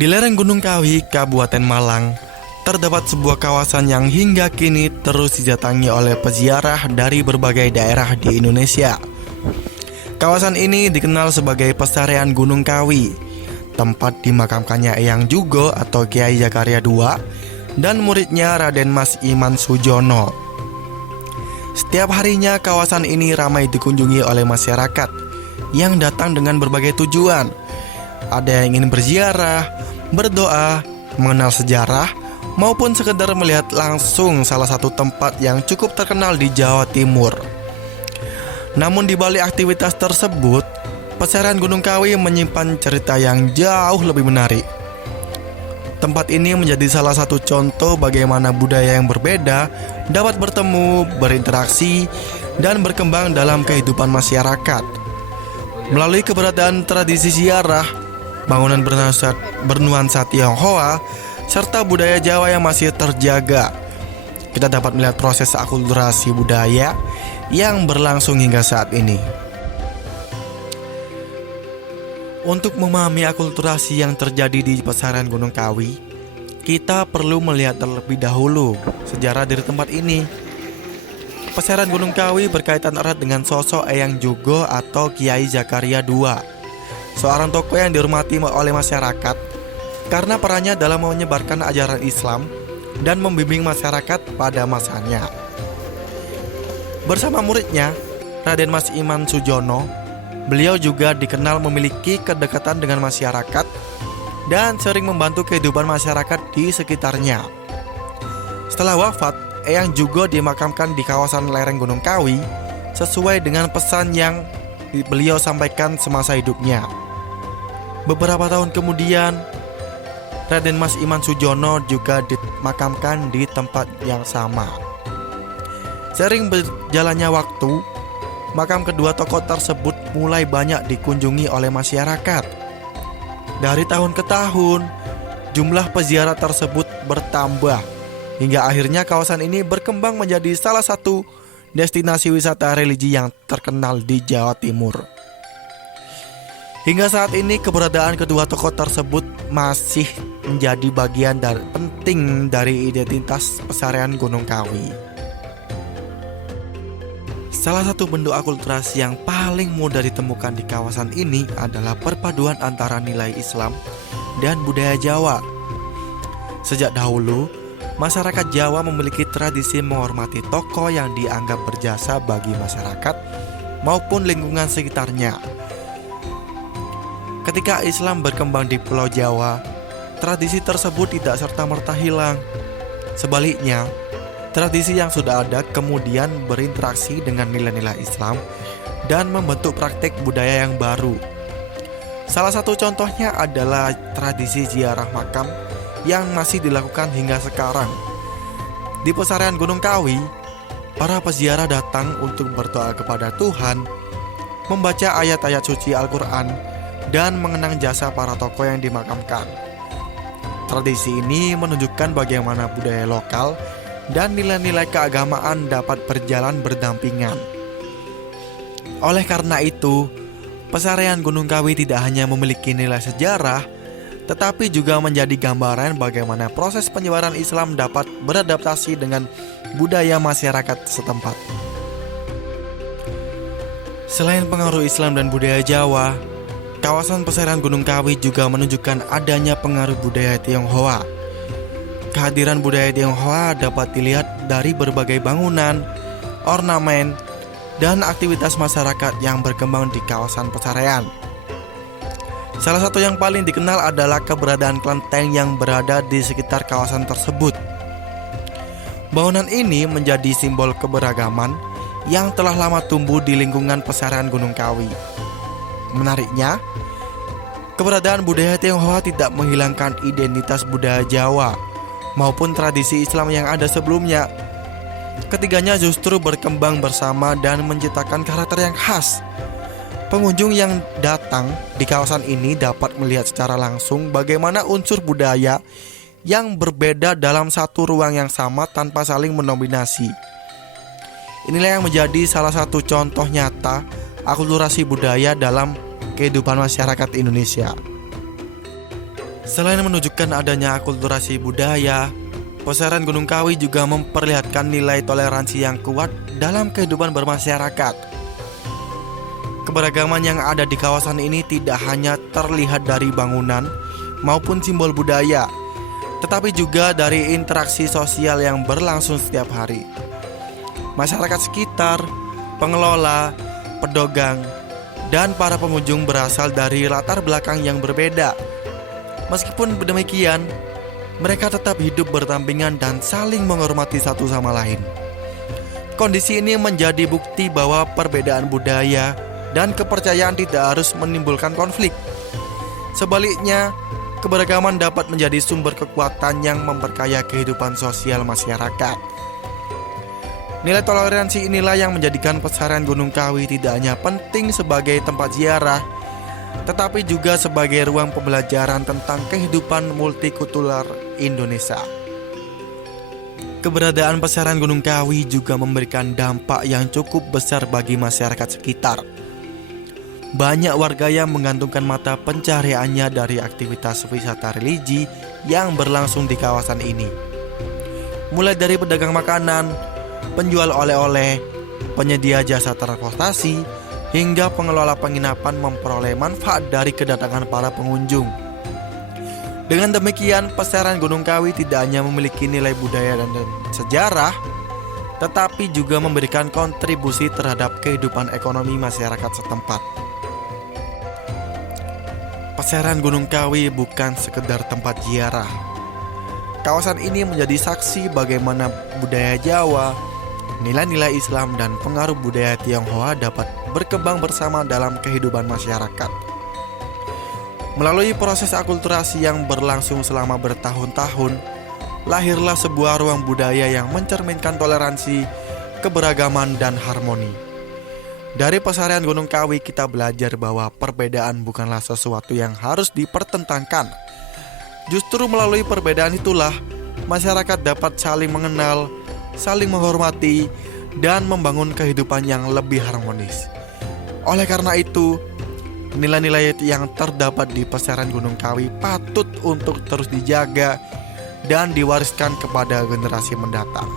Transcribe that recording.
Di lereng Gunung Kawi, Kabupaten Malang, terdapat sebuah kawasan yang hingga kini terus didatangi oleh peziarah dari berbagai daerah di Indonesia. Kawasan ini dikenal sebagai Pesarean Gunung Kawi, tempat dimakamkannya Eyang Jugo atau Kiai Zakaria II dan muridnya Raden Mas Iman Sujono. Setiap harinya kawasan ini ramai dikunjungi oleh masyarakat yang datang dengan berbagai tujuan. Ada yang ingin berziarah, berdoa, mengenal sejarah, maupun sekedar melihat langsung salah satu tempat yang cukup terkenal di Jawa Timur. Namun di balik aktivitas tersebut, Pesarean Gunung Kawi menyimpan cerita yang jauh lebih menarik. Tempat ini menjadi salah satu contoh bagaimana budaya yang berbeda dapat bertemu, berinteraksi, dan berkembang dalam kehidupan masyarakat. Melalui keberadaan tradisi ziarah, bangunan bernuansa Tionghoa, serta budaya Jawa yang masih terjaga, kita dapat melihat proses akulturasi budaya yang berlangsung hingga saat ini. Untuk memahami akulturasi yang terjadi di Pesarean Gunung Kawi, kita perlu melihat terlebih dahulu sejarah dari tempat ini. Pesarean Gunung Kawi berkaitan erat dengan sosok Eyang Jugo atau Kiai Zakaria II, seorang tokoh yang dihormati oleh masyarakat karena perannya dalam menyebarkan ajaran Islam dan membimbing masyarakat pada masanya. Bersama muridnya, Raden Mas Iman Sujono, beliau juga dikenal memiliki kedekatan dengan masyarakat dan sering membantu kehidupan masyarakat di sekitarnya. Setelah wafat, Eyang Jugo dimakamkan di kawasan lereng Gunung Kawi sesuai dengan pesan yang beliau sampaikan semasa hidupnya. Beberapa tahun kemudian, Raden Mas Iman Sujono juga dimakamkan di tempat yang sama. Sering berjalannya waktu, makam kedua tokoh tersebut mulai banyak dikunjungi oleh masyarakat. Dari tahun ke tahun, jumlah peziarah tersebut bertambah, hingga akhirnya kawasan ini berkembang menjadi salah satu destinasi wisata religi yang terkenal di Jawa Timur. Hingga saat ini keberadaan kedua tokoh tersebut masih menjadi bagian penting dari identitas Pesarean Gunung Kawi. Salah satu bentuk akulturasi yang paling mudah ditemukan di kawasan ini adalah perpaduan antara nilai Islam dan budaya Jawa. Sejak dahulu, masyarakat Jawa memiliki tradisi menghormati tokoh yang dianggap berjasa bagi masyarakat maupun lingkungan sekitarnya. Ketika Islam berkembang di Pulau Jawa, tradisi tersebut tidak serta-merta hilang. Sebaliknya, tradisi yang sudah ada kemudian berinteraksi dengan nilai-nilai Islam dan membentuk praktik budaya yang baru. Salah satu contohnya adalah tradisi ziarah makam yang masih dilakukan hingga sekarang. Di Pesarean Gunung Kawi, para peziarah datang untuk berdoa kepada Tuhan, membaca ayat-ayat suci Al-Quran, dan mengenang jasa para tokoh yang dimakamkan. Tradisi ini menunjukkan bagaimana budaya lokal dan nilai-nilai keagamaan dapat berjalan berdampingan. Oleh karena itu, Pesarean Gunung Kawi tidak hanya memiliki nilai sejarah, tetapi juga menjadi gambaran bagaimana proses penyebaran Islam dapat beradaptasi dengan budaya masyarakat setempat. Selain pengaruh Islam dan budaya Jawa, kawasan Pesarean Gunung Kawi juga menunjukkan adanya pengaruh budaya Tionghoa. Kehadiran budaya Tionghoa dapat dilihat dari berbagai bangunan, ornamen, dan aktivitas masyarakat yang berkembang di kawasan Pesarean. Salah satu yang paling dikenal adalah keberadaan kelenteng yang berada di sekitar kawasan tersebut. Bangunan ini menjadi simbol keberagaman yang telah lama tumbuh di lingkungan Pesarean Gunung Kawi. Menariknya, keberadaan budaya Tionghoa tidak menghilangkan identitas budaya Jawa maupun tradisi Islam yang ada sebelumnya. Ketiganya justru berkembang bersama dan menciptakan karakter yang khas. Pengunjung yang datang di kawasan ini dapat melihat secara langsung bagaimana unsur budaya yang berbeda dalam satu ruang yang sama tanpa saling mendominasi. Inilah yang menjadi salah satu contoh nyata akulturasi budaya dalam kehidupan masyarakat Indonesia. Selain menunjukkan adanya akulturasi budaya, Pesaran Gunung Kawi juga memperlihatkan nilai toleransi yang kuat dalam kehidupan bermasyarakat. Keberagaman yang ada di kawasan ini tidak hanya terlihat dari bangunan maupun simbol budaya, tetapi juga dari interaksi sosial yang berlangsung setiap hari. Masyarakat sekitar, pengelola, pedagang, dan para pengunjung berasal dari latar belakang yang berbeda. Meskipun demikian, mereka tetap hidup berdampingan dan saling menghormati satu sama lain. Kondisi ini menjadi bukti bahwa perbedaan budaya dan kepercayaan tidak harus menimbulkan konflik. Sebaliknya, keberagaman dapat menjadi sumber kekuatan yang memperkaya kehidupan sosial masyarakat. Nilai toleransi inilah yang menjadikan Pesaran Gunung Kawi tidak hanya penting sebagai tempat ziarah, tetapi juga sebagai ruang pembelajaran tentang kehidupan multikultural Indonesia. Keberadaan Pesaran Gunung Kawi juga memberikan dampak yang cukup besar bagi masyarakat sekitar. Banyak warga yang menggantungkan mata pencahariannya dari aktivitas wisata religi yang berlangsung di kawasan ini. Mulai dari pedagang makanan, penjual oleh-oleh, penyedia jasa transportasi, hingga pengelola penginapan memperoleh manfaat dari kedatangan para pengunjung. Dengan demikian, Pesaran Gunung Kawi tidak hanya memiliki nilai budaya dan sejarah, tetapi juga memberikan kontribusi terhadap kehidupan ekonomi masyarakat setempat. Pesaran Gunung Kawi bukan sekedar tempat ziarah. Kawasan ini menjadi saksi bagaimana budaya Jawa, nilai-nilai Islam, dan pengaruh budaya Tionghoa dapat berkembang bersama dalam kehidupan masyarakat. Melalui proses akulturasi yang berlangsung selama bertahun-tahun, lahirlah sebuah ruang budaya yang mencerminkan toleransi, keberagaman, dan harmoni. Dari Pesaran Gunung Kawi kita belajar bahwa perbedaan bukanlah sesuatu yang harus dipertentangkan. Justru melalui perbedaan itulah masyarakat dapat saling mengenal, saling menghormati, dan membangun kehidupan yang lebih harmonis. Oleh karena itu, nilai-nilai yang terdapat di Pesaran Gunung Kawi patut untuk terus dijaga dan diwariskan kepada generasi mendatang.